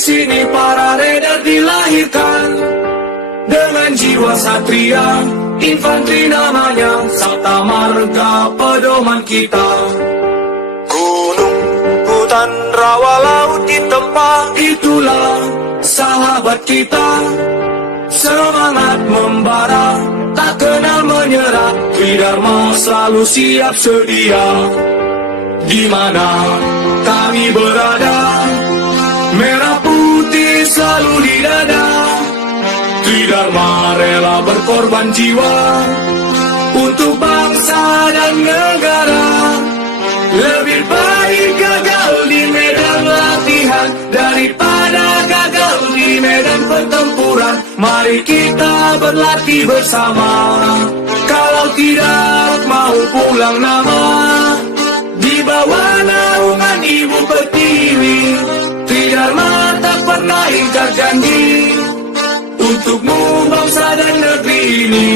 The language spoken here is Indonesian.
sini para raider dilahirkan dengan jiwa satria, infanteri namanya, Sabta Marga pedoman kita. Gunung, hutan, rawa, laut ditempa, itulah sahabat kita. Semangat membara, tak kenal menyerah, Tridharma selalu siap sedia. Di mana kami berada, merah putih selalu di dada. Tridharma rela berkorban jiwa untuk bangsa dan negara. Lebih baik gagal di medan latihan daripada gagal di medan pertempuran. Mari kita berlatih bersama, kalau tidak mau pulang nama. Di bawah naungan Ibu Pertiwi, Tridharma tak pernah ingkar janji untukmu bangsa dan negeri ini.